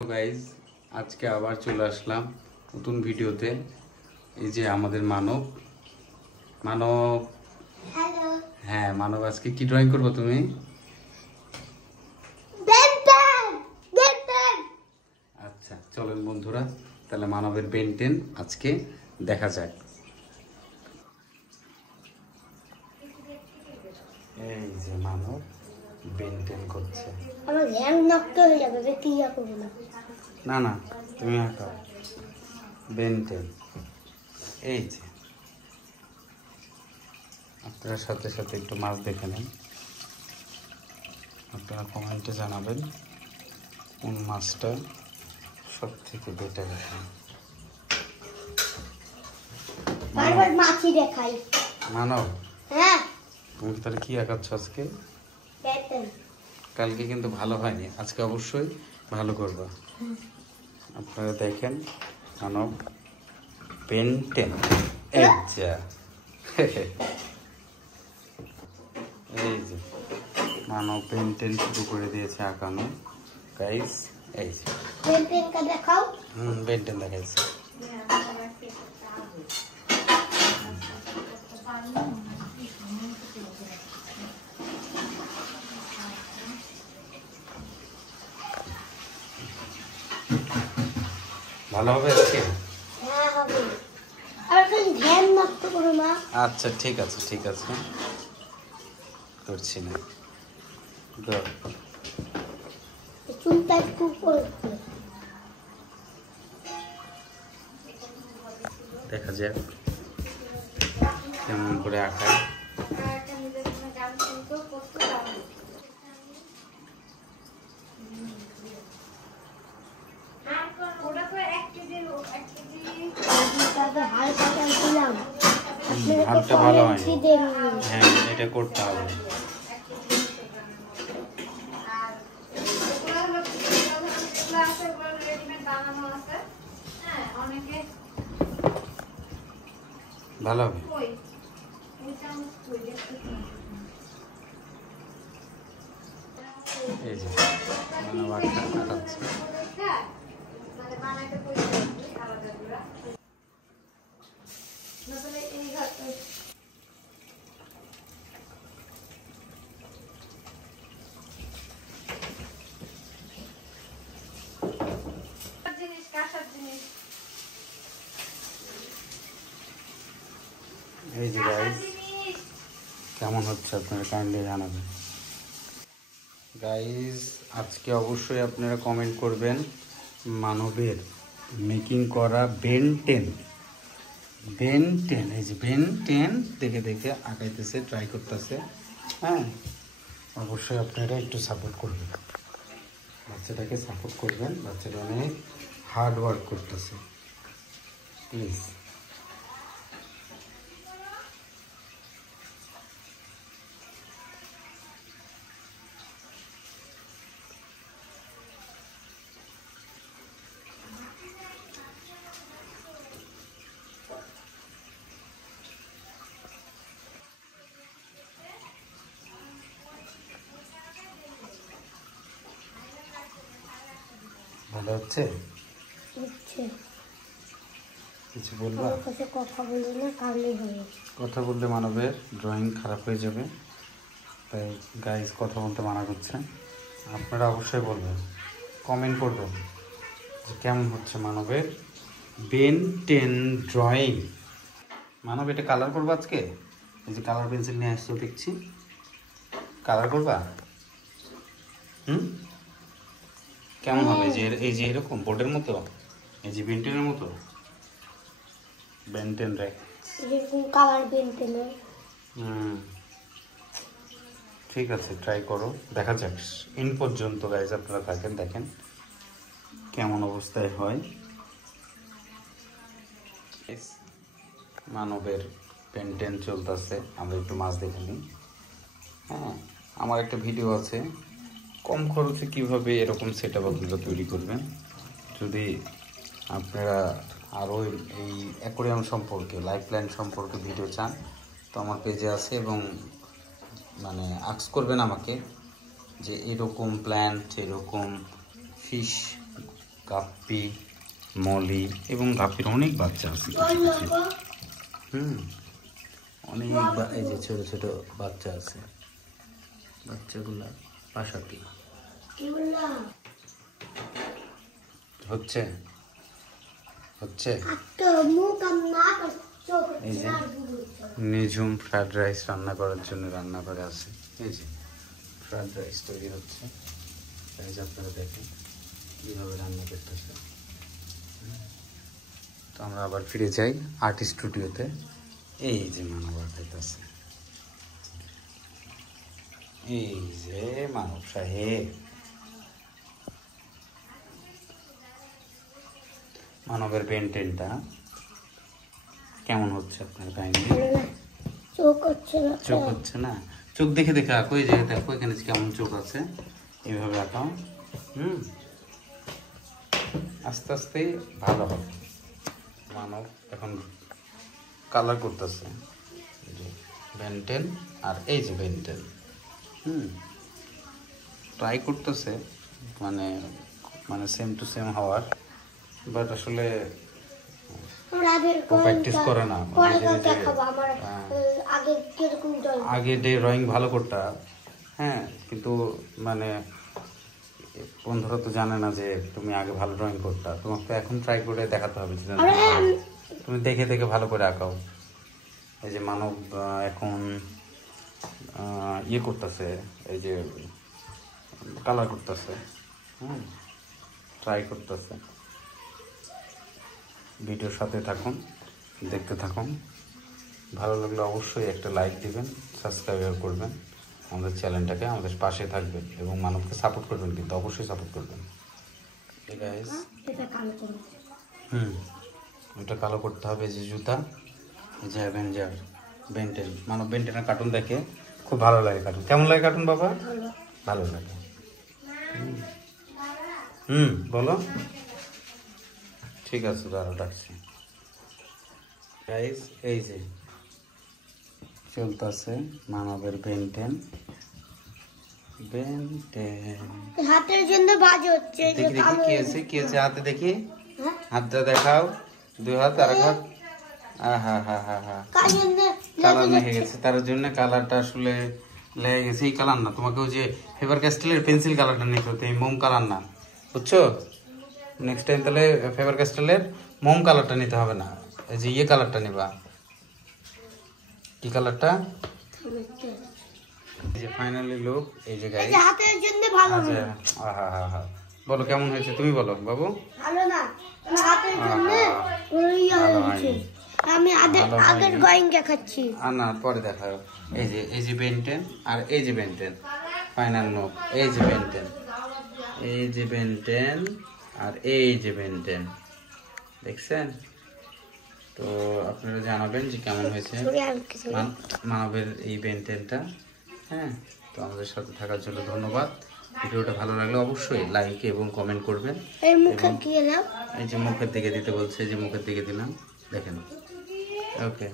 Guys আজকে আবার চলে আসলাম নতুন ভিডিওতে। এই যে আমাদের মানব হ্যালো। হ্যাঁ মানব, আজকে কি ড্রয়িং করবো তুমি? আচ্ছা চলেন বন্ধুরা, তাহলে মানবের বেনটেন আজকে দেখা যাক। এই যে মানব বেনটেন করছে। আমার জ্ঞান নষ্ট হয়ে যাবে, কি করবো না। না না তুমি আঁকাও বেনটেন। এই যে আপনারা সাথে সাথে একটু মাছ দেখে নেন, আপনারা কমেন্টে জানাবেন কোন মাছটা সব থেকে বেটার। বারবার মাছি দেখাই। মানব হ্যাঁ তুমি তাহলে কি আঁকাচ্ছ আজকে? বেনটেন। কালকে কিন্তু ভালো হয়নি, আজকে অবশ্যই ভালো করবা। আপনারা দেখেন মানব বেনটেন। এই যে এই যে মানব বেনটেন শুরু করে দিয়েছে আঁকানো গাইস। এই যে বেনটেনটা দেখাও। বেনটেন দেখাইছে। ভালো হবে আজকে? হ্যাঁ হবে। আর খালি ধ্যান নষ্ট করো না। আচ্ছা ঠিক আছে ঠিক আছে, করছি না। চুলটা একটু করবে। দেখা যাক কেমন করে আঁকায়। হালকা ভালো হয়, হ্যাঁ এটা করতে হবে। ভালো হবে। এই যে মানব আঁকাচ্ছে। এই যে গাইস কেমন হচ্ছে আপনারা কাইন্ডলি জানাবেন। গাইস আজকে অবশ্যই আপনারা কমেন্ট করবেন মানবের মেকিং করা বেনটেন। এই যে বেনটেন দেখে দেখে আঁকাইতেছে, ট্রাই করতেছে। হ্যাঁ অবশ্যই আপনারা একটু সাপোর্ট করবেন, বাচ্চাটাকে সাপোর্ট করবেন। বাচ্চাটা অনেক হার্ড ওয়ার্ক করতেছে, প্লিজ। ভালো হচ্ছে? কিছু বলবা? কথা বলি না, কালই হবে। কথা বললে মানবের ড্রয়িং খারাপ হয়ে যাবে, তাই গাইজ কথা বলতে মানা করছে। আপনারা অবশ্যই বলবেন, কমেন্ট করবেন যে কেমন হচ্ছে মানবের বেনটেন ড্রয়িং। মানব এটা কালার করবো আজকে? এই যে কালার পেন্সিল নিয়ে আসছো দেখছি, কালার করবা? কেমন হবে? যে এই যে এরকম বোর্ডের মতো, এই যে বেনটেনের মতো, বেনটেন রে এরকম কালার বেনটেনের। ঠিক আছে ট্রাই করো, দেখা যাক। ইন পর্যন্ত গাইজ আপনারা থাকেন, দেখেন কেমন অবস্থায় হয়। মানবের পেনটেন চলতেছে, আমরা একটু মাছ দেখে নিই। হ্যাঁ আমার একটা ভিডিও আছে কম খরচে কিভাবে এরকম সেট আপ আপনারা তৈরি করবেন। যদি আপনারা আরও এই অ্যাকোয়ারিয়াম সম্পর্কে, লাইফ প্ল্যান্ট সম্পর্কে ভিডিও চান তো আমার পেজে আছে, এবং মানে আস্ক করবেন আমাকে যে এরকম প্ল্যান্ট, এরকম ফিশ গাপ্পি, মলি এবং গাপ্পির অনেক বাচ্চা আছে কিছু কিছু। অনেক এই যে ছোট ছোট বাচ্চা আছে, বাচ্চাগুলা পাশাটি হচ্ছে হচ্ছে। এই যে নিঝুম ফ্রাইড রাইস রান্না করার জন্য রান্না করে আছে। এই যে ফ্রাইড রাইস তৈরি হচ্ছে, এই যে আপনারা দেখেন কীভাবে রান্না করতেছে। তো আমরা আবার ফিরে যাই আর্ট স্টুডিওতে। এই যে মানব খাইতেছে, এই যে মানব সাহেব, মানবের বেনটেনটা কেমন হচ্ছে আপনার কাহিনী? চোখ হচ্ছে না, চোখ দেখে দেখে আঁকো। এই জায়গায় দেখো এখানে কেমন চোখ আছে, এইভাবে আঁকাও। আস্তে আস্তে ভালো হবে। মানব এখন কালার করতেছে বেনটেন, আর এই যে বেনটেন ট্রাই করতেছে মানে মানে সেম টু সেম হওয়ার, বাট আসলে প্র্যাকটিস করে না। আগে ড্রয়িং ভালো করতা, হ্যাঁ, কিন্তু মানে বন্ধুরা তো জানে না যে তুমি আগে ভালো ড্রয়িং করতা। তোমাকে এখন ট্রাই করে দেখাতে হবে, তুমি দেখে দেখে ভালো করে আঁকাও। এই যে মানব এখন ইয়ে করতেছে, এই যে কালার করতেছে, ট্রাই করতেছে। ভিডিওর সাথে থাকুন, দেখতে থাকুন। ভালো লাগলে অবশ্যই একটা লাইক দিবেন, সাবস্ক্রাইব করবেন আমাদের চ্যানেলটাকে, আমাদের পাশে থাকবেন এবং মানবকে সাপোর্ট করবেন, কিন্তু অবশ্যই সাপোর্ট করবেন। ওটা কালো করতে হবে। যে জুতা, এই যে অ্যাভেঞ্জার বেনটেন, মানব বেনটেনের কার্টুন দেখে খুব ভালো লাগে। কার্টুন কেমন লাগে? কার্টুন বাবা ভালো লাগে। বলো। ঠিক আছে, দাঁড়াও ডাকছি। গাইস, এই যে চলতেছে মানবের বেনটেন। হাতের জন্য বাজ হচ্ছে। দেখি দেখি কি আছে, কি আছে হাতে, দেখি হাতটা দেখাও। দুই হাত আর এক হাত। কালার লেগে গেছে, তার জন্য কালারটা আসলে লেগে গেছে। এই কালার না, তোমাকে ওই যে ফেভার ক্যাস্টেলের পেন্সিল কালারটা নিতে হতো, এই মোম কালার না, বুঝছো? নেক্সট টাইম তাহলে ফেভার ক্যাস্টেলের মোম কালারটা নিতে হবে না, এই যে ইয়ে কালারটা নিবা। কি কালারটা? এই যে ফাইনালি লুক। এই যে গাইস, হাতের জন্য ভালো না। বলো কেমন হয়েছে, তুমি বলো বাবু। ভালো না, হাতের জন্য ভালো হয়েছে। আমি আগের ড্রয়িং দেখাচ্ছি। না, পরে দেখাও। এই যে বেনটেন আর এই যে বেনটেন, ফাইনাল লুক। এই যে বেনটেন, এই যে বেনটেন আর এই যে বেনটেন, দেখছেন? তো আপনারা জানাবেন যে কেমন হয়েছে মানবের এই বেনটেনটা। হ্যাঁ, তো আমাদের সাথে থাকার জন্য ধন্যবাদ। ভিডিওটা ভালো লাগলে অবশ্যই লাইক এবং কমেন্ট করবেন। এই যে মুখের দিকে দিতে বলছে, যে মুখের দিকে দিলাম, দেখেন। ওকে।